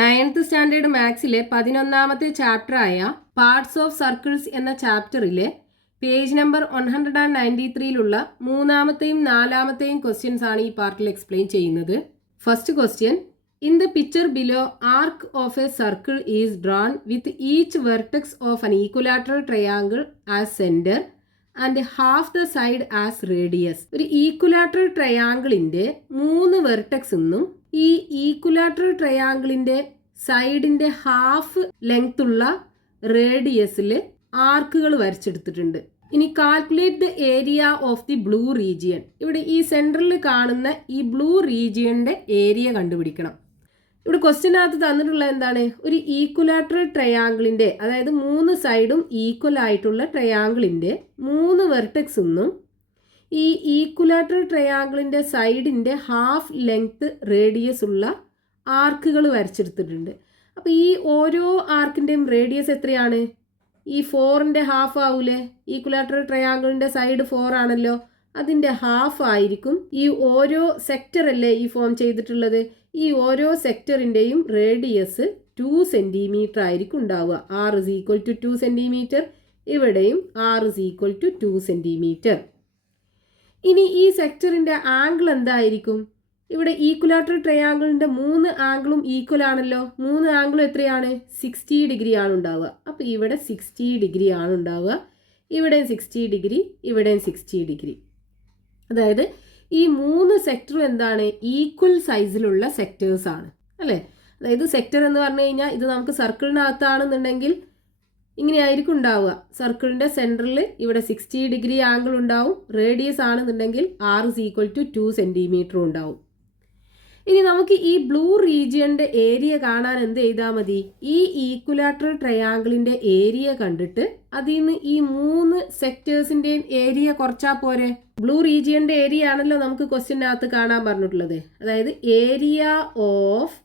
9th standard മാത്സിലെ 11ാമത്തെ ചാപ്റ്ററായ പാർട്സ് ഓഫ് സർക്കിൾസ് എന്ന ചാപ്റ്ററിലെ പേജ് നമ്പർ 193ലുള്ള മൂന്നാമത്തെയും നാലാമത്തെയും ക്വസ്റ്റ്യൻസ് ആണ് ഈ പാർട്ടിൽ എക്സ്പ്ലെയിൻ ചെയ്യുന്നത്. First question, in the picture below arc of A circle is drawn with each vertex of an equilateral triangle as centre and half the side as radius. ഒരു equilateral ട്രയാങ്കിളിന്റെ 3 vertex എന്നും ഈ equilateral ട്രയാങ്കിളിന്റെ സൈഡിന്റെ half length ഉള്ള റേഡിയസിൽ ആർക്കുകൾ വരച്ചെടുത്തിട്ടുണ്ട്. ഇനി calculate the area of the blue region. ഇവിടെ ഈ സെൻട്രലിൽ കാണുന്ന ഈ ബ്ലൂ റീജിയന്റെ ഏരിയ കണ്ടുപിടിക്കണം. ഇവിടെ ക്വസ്റ്റ്യനകത്ത് തന്നിട്ടുള്ളത് എന്താണ്? ഒരു ഈക്വലാറ്ററൽ ട്രയാങ്കിളിന്റെ, അതായത് 3 സൈഡും ഈക്വൽ ആയിട്ടുള്ള ട്രയാങ്കിളിന്റെ 3 വെർട്ടെക്സ് എന്നും ഈ ഈക്വലാറ്ററൽ ട്രയാങ്കിളിന്റെ സൈഡിന്റെ ഹാഫ് ലെങ്ത് റേഡിയസ് ഉള്ള ആർക്കുകൾ വരച്ചെടുത്തിട്ടുണ്ട്. അപ്പോൾ ഈ ഓരോ ആർക്കിന്റെയും റേഡിയസ് എത്രയാണ്? ഈ 4ന്റെ ഹാഫ് ആവൂലേ? ഈക്വലാറ്ററൽ ട്രയാങ്കിളിന്റെ സൈഡ് 4 ആണല്ലോ, അതിന്റെ ഹാഫ് ആയിരിക്കും ഈ ഓരോ സെക്ടർ അല്ലേ ഈ ഫോം ചെയ്തിട്ടുള്ളത്. ഈ ഓരോ സെക്ടറിന്റെയും റേഡിയസ് 2 സെന്റിമീറ്റർ ആയിരിക്കും ഉണ്ടാവുക. r is equal to 2 centimetre. ഇവിടെയും r is equal to 2 centimetre. ഇനി ഈ സെക്ടറിന്റെ ആംഗിൾ എന്തായിരിക്കും? ഇവിടെ ഈക്വലാറ്ററൽ ട്രയാങ്കിളിന്റെ 3 ആംഗിളും ഈക്വൽ ആണല്ലോ. 3 ആംഗിളും എത്രയാണ്? 60 ഡിഗ്രി ആണ് ഉണ്ടാവുക. അപ്പോൾ ഇവിടെ 60 ഡിഗ്രി ആണ് ഉണ്ടാവുക. ഇവിടെയും 60 ഡിഗ്രി, ഇവിടെയും 60 ഡിഗ്രി. അതായത് ഈ 3 സെക്ടറും എന്താണ്? ഈക്വൽ സൈസിലുള്ള സെക്ടേഴ്സ് ആണ് അല്ലേ? അതായത് സെക്ടർ എന്ന് പറഞ്ഞു കഴിഞ്ഞാൽ ഇത് നമുക്ക് സർക്കിളിനകത്താണെന്നുണ്ടെങ്കിൽ ഇങ്ങനെയായിരിക്കും ഉണ്ടാവുക. സർക്കിളിന്റെ സെൻറ്ററിൽ ഇവിടെ 60 ഡിഗ്രി ആംഗിൾ ഉണ്ടാവും. റേഡിയസ് ആണെന്നുണ്ടെങ്കിൽ r is equal to 2 centimetre ഉണ്ടാവും. ഇനി നമുക്ക് ഈ ബ്ലൂ റീജിയന്റെ ഏരിയ കാണാൻ എന്ത് ചെയ്താൽ മതി? ഈ ഈക്വലാറ്ററൽ ട്രയാങ്കിളിന്റെ ഏരിയ കണ്ടിട്ട് അതിൽ നിന്ന് ഈ 3 സെക്ടേഴ്സിന്റെയും ഏരിയ കുറച്ചാൽ പോരെ? ബ്ലൂ റീജിയന്റെ ഏരിയ ആണല്ലോ നമുക്ക് ക്വസ്റ്റ്യനകത്ത് കാണാൻ പറഞ്ഞിട്ടുള്ളത്. അതായത് area of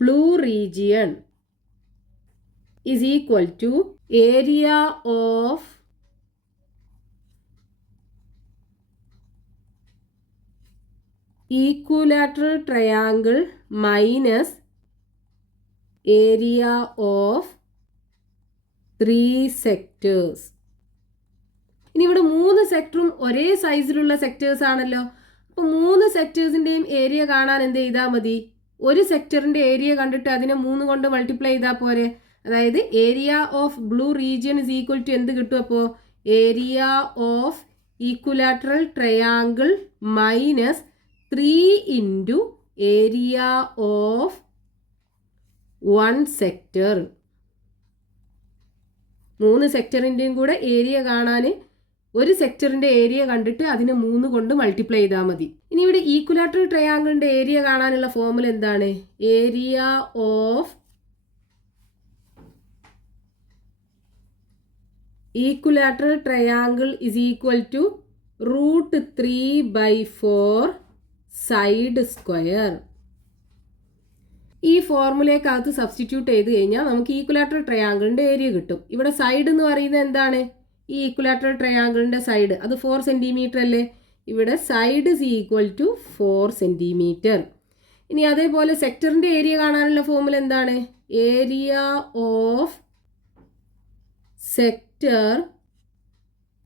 blue region is equal to area of equilateral triangle minus area of 3 sectors. ഇനി ഇവിടെ 3 സെക്ടറും ഒരേ സൈസിലുള്ള സെക്ടേഴ്സ് ആണല്ലോ. അപ്പോൾ 3 സെക്ടേഴ്സിന്റെയും ഏരിയ കാണാൻ എന്ത് ചെയ്താൽ മതി? ഒരു സെക്ടറിന്റെ ഏരിയ കണ്ടിട്ട് അതിനെ 3 കൊണ്ട് മൾട്ടിപ്ലൈ ചെയ്താൽ പോരെ? അതായത് area of blue region is equal to എന്ത് കിട്ടും? അപ്പോൾ area of equilateral triangle minus 3 into area of 1 sector. 3 സെക്ടറിൻ്റെയും കൂടെ ഏരിയ കാണാൻ ഒരു സെക്ടറിന്റെ ഏരിയ കണ്ടിട്ട് അതിനെ 3 കൊണ്ട് മൾട്ടിപ്ലൈ ചെയ്താൽ മതി. ഇനി ഇവിടെ ഈക്വലാറ്ററൽ ട്രയാങ്കിളിന്റെ ഏരിയ കാണാനുള്ള ഫോർമുല എന്താണ്? Area of equilateral triangle is equal to √3/4 side square. ഈ ഫോർമുലയ്ക്കകത്ത് സബ്സ്റ്റിറ്റ്യൂട്ട് ചെയ്ത് കഴിഞ്ഞാൽ നമുക്ക് ഈക്വലാറ്ററൽ ട്രയാങ്കിളിന്റെ ഏരിയ കിട്ടും. ഇവിടെ സൈഡ് എന്ന് പറയുന്നത് എന്താണ്? ഈ ഈക്വലാറ്ററൽ ട്രയാങ്കിളിന്റെ സൈഡ് അത് 4 സെന്റിമീറ്റർ അല്ലേ? ഇവിടെ side is equal to 4 centimetre. ഇനി അതേപോലെ സെക്ടറിന്റെ ഏരിയ കാണാനുള്ള ഫോർമുല എന്താണ്? Area of sector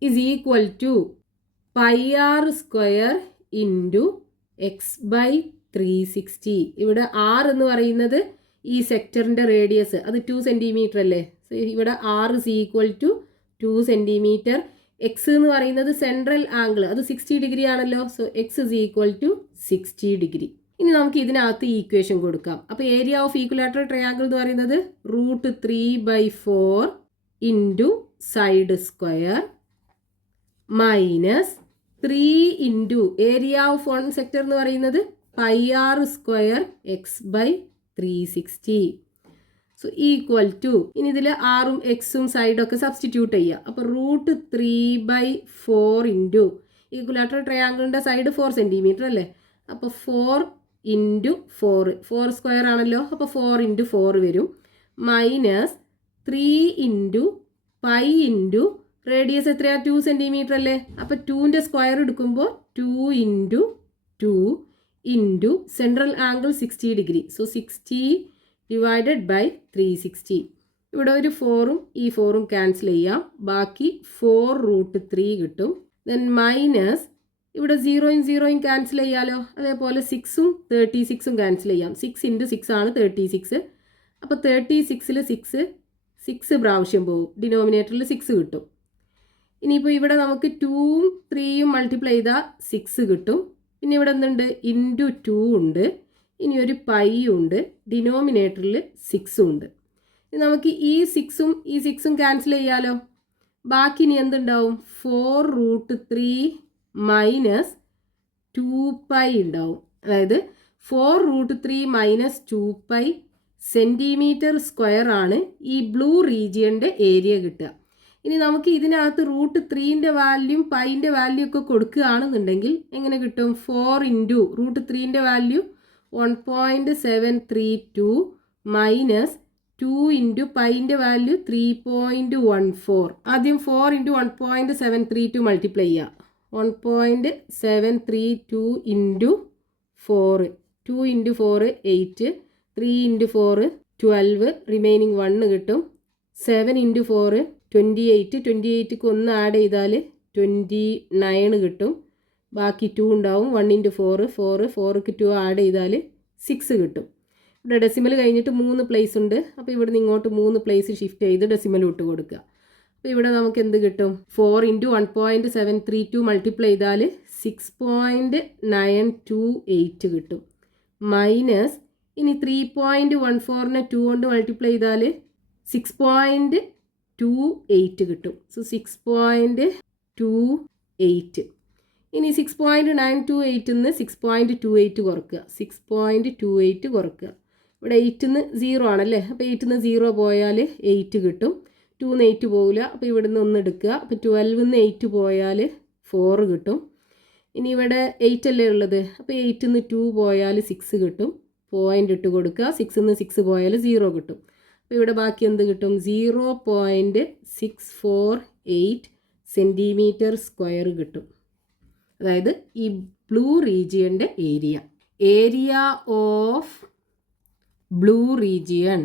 is equal to pi r square into x by 360. ഇവിടെ r എന്ന് പറയുന്നത് ഈ സെക്ടറിന്റെ റേഡിയസ് അത് 2 സെന്റിമീറ്റർ അല്ലേ? ഇവിടെ r is equal to 2 centimetre. x എന്ന് പറയുന്നത് സെൻട്രൽ ആംഗിൾ അത് 60 ഡിഗ്രി ആണല്ലോ. So x is equal to 60 degree. ഇനി നമുക്ക് ഇതിനകത്ത് ഈക്വേഷൻ കൊടുക്കാം. അപ്പോൾ ഏരിയ ഓഫ് ഈക്വലാറ്ററൽ ട്രയാങ്കിൾ എന്ന് പറയുന്നത് √3/4 into side square minus 3 into area of 1 sector എന്ന് പറയുന്നത് pi r square x by 360. So equal to, ഇനി ഇതിൽ ആറും എക്സും സൈഡൊക്കെ സബ്സ്റ്റിറ്റ്യൂട്ട് ചെയ്യുക. അപ്പോൾ √3/4 ഇൻറ്റു ഈക്വലാറ്ററൽ ട്രയാങ്കിളിൻ്റെ സൈഡ് 4 സെൻറ്റിമീറ്റർ അല്ലേ? അപ്പോൾ 4 ഇൻറ്റു 4 സ്ക്വയർ ആണല്ലോ. അപ്പോൾ 4 ഇൻറ്റു 4 വരും. Minus 3 into pi into radius എത്രയാ? 2 സെന്റിമീറ്റർ അല്ലേ? അപ്പോൾ 2ന്റെ സ്ക്വയർ എടുക്കുമ്പോൾ 2 into 2 into central angle 60 degree. So 60 divided by 360. ഇവിടെ ഒരു 4ഉം ഈ 4ഉം ക്യാൻസൽ ചെയ്യാം. ബാക്കി 4√3 കിട്ടും. ദെൻ മൈനസ് ഇവിടെ 0യും 0യും ക്യാൻസൽ ചെയ്യാലോ. അതേപോലെ 6ഉം 36ഉം ക്യാൻസൽ ചെയ്യാം. 6 × 6 ആണ് 36. അപ്പോൾ 36ൽ 6 പ്രാവശ്യം പോകും. ഡിനോമിനേറ്ററിൽ 6 കിട്ടും. ഇനിയിപ്പോൾ ഇവിടെ നമുക്ക് 2ഉം 3യും മൾട്ടിപ്ലൈ ചെയ്താൽ 6 കിട്ടും. പിന്നെ ഇവിടെ എന്തുണ്ട്? ഇൻറ്റു 2 ഉണ്ട്. ഇനി ഒരു പൈ ഉണ്ട്. ഡിനോമിനേറ്ററിൽ 6ഉം ഉണ്ട്. ഇനി നമുക്ക് ഈ 6ഉം ക്യാൻസൽ ചെയ്യാലോ. ബാക്കി ഇനി എന്തുണ്ടാവും? 4√3 മൈനസ് 2π ഉണ്ടാവും. അതായത് 4√3 മൈനസ് 2π സെൻറ്റിമീറ്റർ സ്ക്വയർ ആണ് ഈ ബ്ലൂ റീജിയൻ്റെ ഏരിയ കിട്ടുക. ഇനി നമുക്ക് ഇതിനകത്ത് √3ൻ്റെ വാല്യൂ പൈൻ്റെ വാല്യൂ ഒക്കെ കൊടുക്കുകയാണെന്നുണ്ടെങ്കിൽ എങ്ങനെ കിട്ടും? 4 ഇൻറ്റു √3ൻ്റെ വാല്യൂ 1.732 മൈനസ് 2 ഇൻറ്റു പൈൻ്റെ വാല്യൂ 3.14. ആദ്യം 4 ഇൻറ്റു 1.732 മൾട്ടിപ്ലൈ ചെയ്യുക. 1.732 ഇൻറ്റു 4. 2 ഇൻറ്റു 4 8. 3 ഇൻറ്റു 4 12. റിമൈനിങ് 1 കിട്ടും. 7 ഇൻറ്റു 4 28. 28ക്ക് 1 ആഡ് ചെയ്താൽ 29 കിട്ടും. ബാക്കി 2 ഉണ്ടാവും. 1 ഇൻറ്റു 4 4. 4ക്ക് 2 ആഡ് ചെയ്താൽ 6 കിട്ടും. ഇവിടെ ഡെസിമൽ കഴിഞ്ഞിട്ട് 3 പ്ലേസ് ഉണ്ട്. അപ്പോൾ ഇവിടെ നിന്ന് ഇങ്ങോട്ട് 3 പ്ലേസ് ഷിഫ്റ്റ് ചെയ്ത് ഡെസിമൽ വിട്ട് കൊടുക്കുക. അപ്പോൾ ഇവിടെ നമുക്ക് എന്ത് കിട്ടും? 4 ഇൻറ്റു 1.732 മൾട്ടിപ്ലൈ ചെയ്താൽ 6.928 കിട്ടും. മൈനസ് ഇനി 3.14നെ 2 കൊണ്ട് മൾട്ടിപ്ലൈ ചെയ്താൽ 6.28 കിട്ടും. സോ 6.28. ഇനി 6.928 6.28 കുറക്കുക. 6.28 കുറക്കുക. ഇവിടെ 8 0 ആണല്ലേ. അപ്പോൾ 8 0 പോയാൽ 8 കിട്ടും. 2 8 പോകില്ല. അപ്പോൾ ഇവിടെ നിന്ന് 1 എടുക്കുക. അപ്പോൾ 12 8 പോയാൽ 4 കിട്ടും. ഇനി ഇവിടെ 8 അല്ലേ ഉള്ളത്. അപ്പോൾ 8 2 പോയാൽ 6 കിട്ടും. പോയിൻ്റ് ഇട്ട് കൊടുക്കുക. 6 6 പോയാൽ 0 കിട്ടും. അപ്പോൾ ഇവിടെ ബാക്കി എന്ത് കിട്ടും? 0.648 സെൻറ്റിമീറ്റർ സ്ക്വയർ കിട്ടും. അതായത് ഈ ബ്ലൂ റീജിയൻ്റെ ഏരിയ ഓഫ് ബ്ലൂ റീജിയൻ.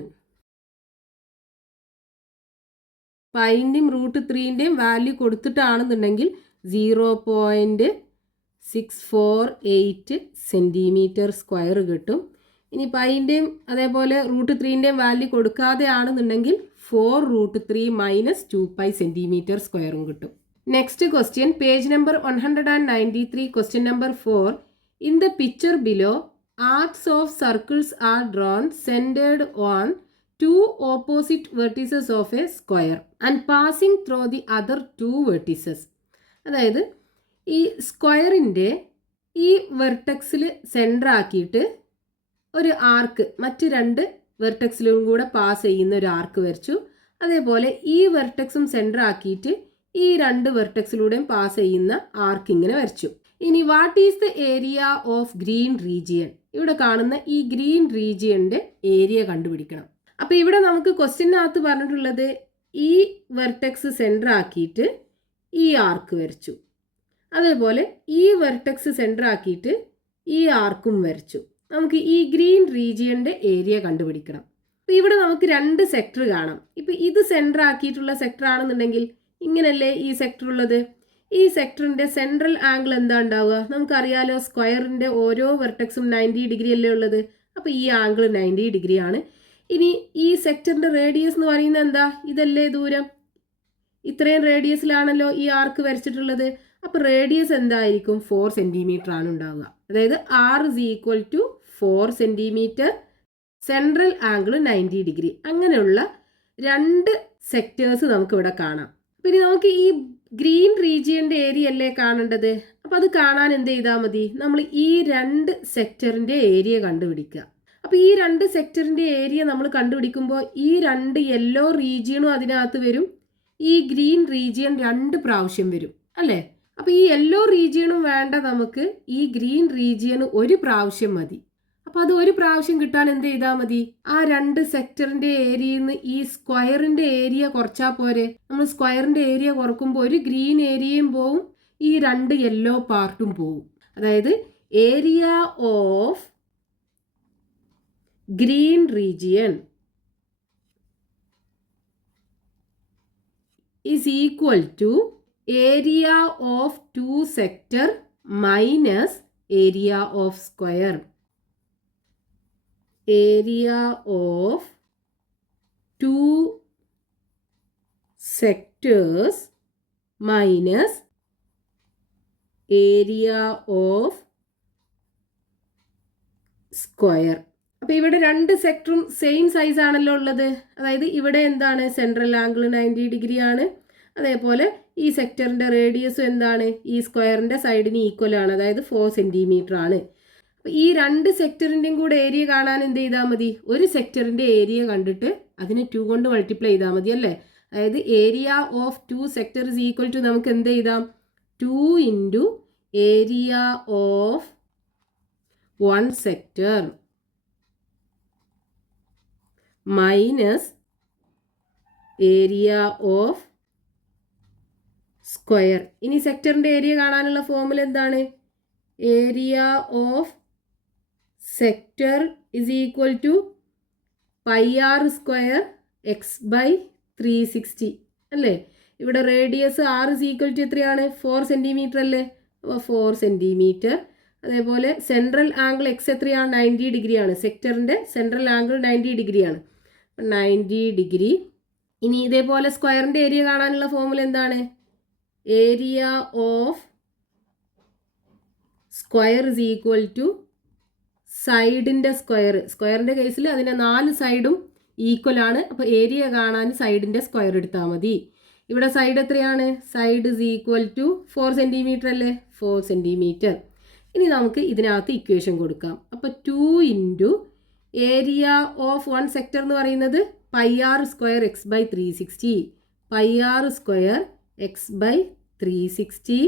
പൈൻ്റെയും √3ൻ്റെയും വാല്യൂ കൊടുത്തിട്ടാണെന്നുണ്ടെങ്കിൽ 0.648 സെൻറ്റിമീറ്റർ സ്ക്വയർ കിട്ടും. ഇനി പൈൻ്റെയും അതേപോലെ √3ൻ്റെയും വാല്യൂ കൊടുക്കാതെ ആണെന്നുണ്ടെങ്കിൽ 4√3 മൈനസ് 2π സെൻറ്റിമീറ്റർ സ്ക്വയറും കിട്ടും. Next question, page number 193, question number 4. In the picture below arcs of circles are drawn centered on 2 opposite vertices of a square and passing through the other 2 vertices. അതായത് ഈ സ്ക്വയറിൻ്റെ ഈ വെർട്ടെക്സിൽ centre ആക്കിയിട്ട് ഒരു ആർക്ക് മറ്റ് 2 വെർട്ടെക്സിലും കൂടെ പാസ് ചെയ്യുന്ന ഒരു ആർക്ക് വരച്ചു. അതേപോലെ ഈ വെർട്ടെക്സും സെൻറ്റർ ആക്കിയിട്ട് ഈ 2 വെർട്ടെക്സിലൂടെയും പാസ് ചെയ്യുന്ന ആർക്ക് ഇങ്ങനെ വരച്ചു. ഇനി what is the area of green region? ഇവിടെ കാണുന്ന ഈ ഗ്രീൻ റീജിയൻ്റെ ഏരിയ കണ്ടുപിടിക്കണം. അപ്പോൾ ഇവിടെ നമുക്ക് ക്വസ്റ്റ്യനകത്ത് പറഞ്ഞിട്ടുള്ളത് ഈ വെർട്ടെക്സ് സെൻറ്റർ ആക്കിയിട്ട് ഈ ആർക്ക് വരച്ചു. അതേപോലെ ഈ വെർട്ടെക്സ് സെൻറ്റർ ആക്കിയിട്ട് ഈ ആർക്കും വരച്ചു. നമുക്ക് ഈ ഗ്രീൻ റീജിയൻ്റെ ഏരിയ കണ്ടുപിടിക്കണം. അപ്പോൾ ഇവിടെ നമുക്ക് 2 സെക്ടർ കാണാം. ഇപ്പോൾ ഇത് സെൻറ്റർ ആക്കിയിട്ടുള്ള സെക്ടർ ആണെന്നുണ്ടെങ്കിൽ ഇങ്ങനല്ലേ ഈ സെക്ടർ ഉള്ളത്. ഈ സെക്ടറിൻ്റെ സെൻട്രൽ ആംഗിൾ എന്താ ഉണ്ടാവുക? നമുക്കറിയാലോ, സ്ക്വയറിൻ്റെ ഓരോ വെർട്ടെക്സും 90 ഡിഗ്രി അല്ലേ ഉള്ളത്. അപ്പോൾ ഈ ആംഗിൾ 90 ഡിഗ്രി ആണ്. ഇനി ഈ സെക്ടറിൻ്റെ റേഡിയസ് എന്ന് പറയുന്നത് എന്താ? ഇതല്ലേ ദൂരം. ഇത്രയും റേഡിയസിലാണല്ലോ ഈ ആർക്ക് വരച്ചിട്ടുള്ളത്. അപ്പോൾ റേഡിയസ് എന്തായിരിക്കും? 4 സെൻറ്റിമീറ്റർ ആണ് ഉണ്ടാവുക. അതായത് R is equal to 4 centimetre. Central angle 90 degree. അങ്ങനെയുള്ള 2 സെക്ടേഴ്സ് നമുക്കിവിടെ കാണാം. പിന്നെ നമുക്ക് ഈ ഗ്രീൻ റീജിയൻ്റെ ഏരിയ അല്ലേ കാണേണ്ടത്. അപ്പോൾ അത് കാണാൻ എന്ത് ചെയ്താൽ മതി? നമ്മൾ ഈ 2 സെക്ടറിൻ്റെ ഏരിയ കണ്ടുപിടിക്കുക. അപ്പോൾ ഈ 2 സെക്ടറിൻ്റെ ഏരിയ നമ്മൾ കണ്ടുപിടിക്കുമ്പോൾ ഈ 2 യെല്ലോ റീജിയണും അതിനകത്ത് വരും, ഈ ഗ്രീൻ റീജിയൻ 2 പ്രാവശ്യം വരും അല്ലേ. അപ്പോൾ ഈ യെല്ലോ റീജിയണും വേണ്ട, നമുക്ക് ഈ ഗ്രീൻ റീജിയന് 1 പ്രാവശ്യം മതി. അപ്പോൾ അത് 1 പ്രാവശ്യം കിട്ടാൻ എന്ത് ചെയ്താൽ മതി? ആ 2 സെക്ടറിൻ്റെ ഏരിയയിൽ നിന്ന് ഈ സ്ക്വയറിൻ്റെ ഏരിയ കുറച്ചാൽ പോരെ. നമ്മൾ സ്ക്വയറിൻ്റെ ഏരിയ കുറക്കുമ്പോൾ ഒരു ഗ്രീൻ ഏരിയയും പോവും, ഈ 2 യെല്ലോ പാർട്ടും പോവും. അതായത് area of green region is equal to area of 2 sector minus area of square. Area of 2 sectors minus area of square. അപ്പോൾ ഇവിടെ രണ്ട് സെക്ടറും സെയിം സൈസ് ആണല്ലോ ഉള്ളത്. അതായത് ഇവിടെ എന്താണ് സെൻട്രൽ ആംഗിൾ 90 ഡിഗ്രി ആണ്. അതേപോലെ ഈ സെക്ടറിൻ്റെ റേഡിയസും എന്താണ് ഈ സ്ക്വയറിൻ്റെ സൈഡിന് ഈക്വൽ ആണ്, അതായത് 4 സെൻറ്റിമീറ്റർ ആണ്. അപ്പോൾ ഈ രണ്ട് സെക്ടറിൻ്റെയും കൂടെ ഏരിയ കാണാൻ എന്ത് ചെയ്താൽ മതി? ഒരു സെക്ടറിൻ്റെ ഏരിയ കണ്ടിട്ട് അതിനെ 2 കൊണ്ട് മൾട്ടിപ്ലൈ ചെയ്താൽ മതി അല്ലേ. അതായത് area of 2 sector is equal to നമുക്ക് എന്ത് ചെയ്താം? 2 into area of 1 sector minus area of square. ഇനി സെക്ടറിൻ്റെ ഏരിയ കാണാനുള്ള ഫോർമുല എന്താണ്? Area of sector is equal to pi r square x by 360 അല്ലേ. ഇവിടെ radius r is equal to എത്രയാണ്? 4 സെൻറ്റിമീറ്റർ അല്ലേ. അപ്പോൾ 4 സെൻറ്റിമീറ്റർ. അതേപോലെ സെൻട്രൽ ആംഗിൾ എക്സ് എത്രയാണ്? 90 ഡിഗ്രിയാണ്. സെക്ടറിൻ്റെ സെൻട്രൽ ആംഗിൾ 90 ഡിഗ്രിയാണ്. 90 ഡിഗ്രി. ഇനി ഇതേപോലെ സ്ക്വയറിൻ്റെ ഏരിയ കാണാനുള്ള ഫോർമുല എന്താണ്? Area of square is equal to സൈഡിൻ്റെ സ്ക്വയർ. സ്ക്വയറിൻ്റെ കേസിൽ അതിൻ്റെ 4 സൈഡും ഈക്വൽ ആണ്. അപ്പോൾ ഏരിയ കാണാൻ സൈഡിൻ്റെ സ്ക്വയർ എടുത്താൽ മതി. ഇവിടെ സൈഡ് എത്രയാണ്? Side is equal to 4 centimetre അല്ലേ. 4 സെൻറ്റിമീറ്റർ. ഇനി നമുക്ക് ഇതിനകത്ത് ഇക്വേഷൻ കൊടുക്കാം. അപ്പോൾ 2 ഇൻറ്റു ഏരിയ ഓഫ് 1 സെക്ടർ എന്ന് പറയുന്നത് pi r square x by 360. Pi r square x by 360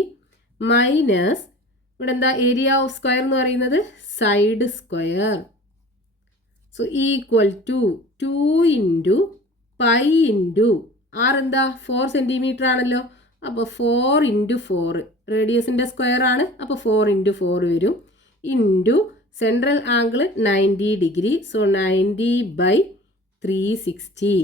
minus ഇവിടെ എന്താ ഏരിയ ഓഫ് സ്ക്വയർ എന്ന് പറയുന്നത് side square. So equal to 2 into pi into r എന്താ 4 സെൻറ്റിമീറ്റർ ആണല്ലോ. അപ്പോൾ 4 ഇൻറ്റു 4 റേഡിയസിൻ്റെ സ്ക്വയർ ആണ്. അപ്പോൾ 4 ഇൻറ്റു 4 വരും. Into central angle 90 degree. So 90 by 360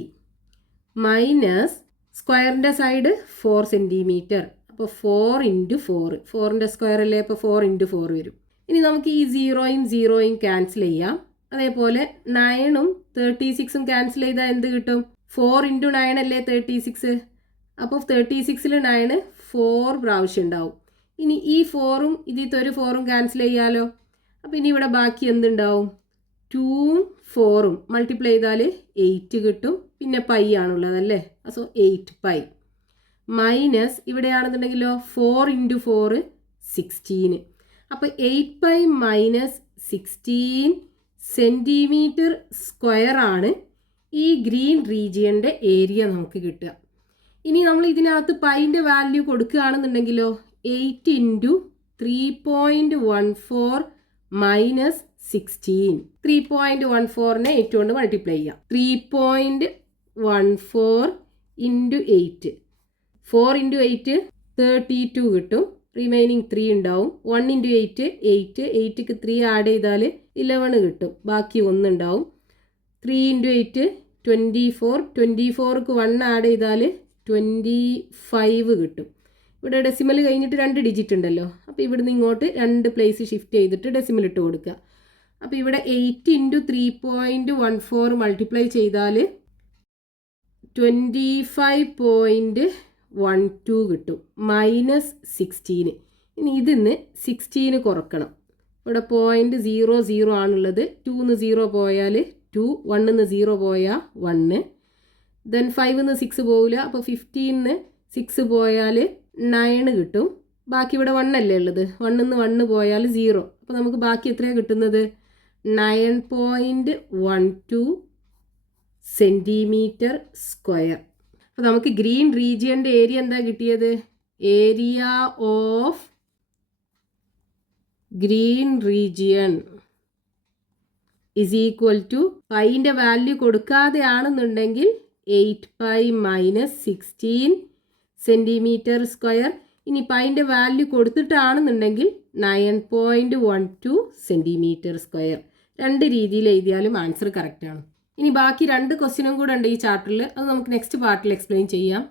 minus സ്ക്വയറിൻ്റെ സൈഡ് 4 സെൻറ്റിമീറ്റർ. അപ്പോൾ 4 ഇൻറ്റു 4 4ൻ്റെ സ്ക്വയർ അല്ലേ. അപ്പോൾ 4 ഇൻറ്റു 4 വരും. ഇനി നമുക്ക് ഈ 0യും ക്യാൻസൽ ചെയ്യാം. അതേപോലെ 9ഉം 36ഉം ക്യാൻസൽ ചെയ്താൽ എന്ത് കിട്ടും? 4 ഇൻറ്റു 9 അല്ലേ 36. അപ്പോൾ 36ൽ 9 4 പ്രാവശ്യം ഉണ്ടാവും. ഇനി ഈ 4ഉം ഇതിൽ ഒരു 4ഉം ക്യാൻസൽ ചെയ്യാലോ. അപ്പോൾ ഇനി ഇവിടെ ബാക്കി എന്തുണ്ടാവും? 2ഉം 4ഉം മൾട്ടിപ്ലൈ ചെയ്താൽ 8 കിട്ടും. പിന്നെ പൈ ആണുള്ളത് അല്ലേ. സോ 8 പൈ മൈനസ് ഇവിടെയാണെന്നുണ്ടെങ്കിലോ 4 ഇൻറ്റു 4 16. അപ്പോൾ 8 പൈ മൈനസ് 16 സെൻറ്റിമീറ്റർ സ്ക്വയർ ആണ് ഈ ഗ്രീൻ റീജിയൻ്റെ ഏരിയ നമുക്ക് കിട്ടുക. ഇനി നമ്മൾ ഇതിനകത്ത് പൈൻ്റെ വാല്യൂ കൊടുക്കുകയാണെന്നുണ്ടെങ്കിലോ 8 ഇൻറ്റു 3.14 മൈനസ് 16. 3.14നെ 8 കൊണ്ട് മൾട്ടിപ്ലൈ ചെയ്യാം. 3.14 ഇൻറ്റു 8 4 ഇൻറ്റു 8 32 കിട്ടും. റിമൈനിങ് 3 ഉണ്ടാവും. 1 ഇൻറ്റു 8 8 8ക്ക് 3 ആഡ് ചെയ്താൽ 11 കിട്ടും. ബാക്കി 1 ഉണ്ടാവും. 3 ഇൻറ്റു 8 24 24ക്ക് 1 ആഡ് ചെയ്താൽ 25 കിട്ടും. ഇവിടെ ഡെസിമൽ കഴിഞ്ഞിട്ട് 2 ഡിജിറ്റ് ഉണ്ടല്ലോ. അപ്പോൾ ഇവിടുന്ന് ഇങ്ങോട്ട് 2 പ്ലേസ് ഷിഫ്റ്റ് ചെയ്തിട്ട് ഡെസിമൽ ഇട്ട് കൊടുക്കുക. അപ്പോൾ ഇവിടെ 8 ഇൻറ്റു 3.14 മൾട്ടിപ്ലൈ ചെയ്താൽ 25.12 കിട്ടും. മൈനസ് 16. ഇനി ഇതിന്ന് 16 കുറക്കണം. ഇവിടെ 0.00 ആണുള്ളത്. 2ന്ന് 0 പോയാൽ 2, 1ന്ന് 0 പോയാൽ 1. ദെൻ 5ന്ന് 6 പോവില്ല. അപ്പോൾ 15ന്ന് 6 പോയാൽ 9 കിട്ടും. ബാക്കി ഇവിടെ 1 അല്ലേ ഉള്ളത്. 1ന്ന് 1 പോയാൽ 0. അപ്പോൾ നമുക്ക് ബാക്കി എത്രയാണ് കിട്ടുന്നത്? 9.12 സെൻറ്റിമീറ്റർ സ്ക്വയർ. അപ്പോൾ നമുക്ക് ഗ്രീൻ റീജിയൻ്റെ ഏരിയ എന്താ കിട്ടിയത്? Area of green region is equal to പൈൻ്റെ വാല്യൂ കൊടുക്കാതെ ആണെന്നുണ്ടെങ്കിൽ 8 പൈ മൈനസ് 16 സെൻറ്റിമീറ്റർ സ്ക്വയർ. ഇനി പൈൻ്റെ വാല്യൂ കൊടുത്തിട്ടാണെന്നുണ്ടെങ്കിൽ 9.12 സെൻറ്റിമീറ്റർ സ്ക്വയർ. രണ്ട് രീതിയിൽ എഴുതിയാലും ആൻസർ കറക്റ്റാണ്. ഇനി ബാക്കി 2 ക്വസ്റ്റ്യനും കൂടെ ഉണ്ട് ഈ ചാപ്റ്ററിൽ. അത് നമുക്ക് നെക്സ്റ്റ് പാർട്ടിൽ എക്സ്പ്ലെയിൻ ചെയ്യാം.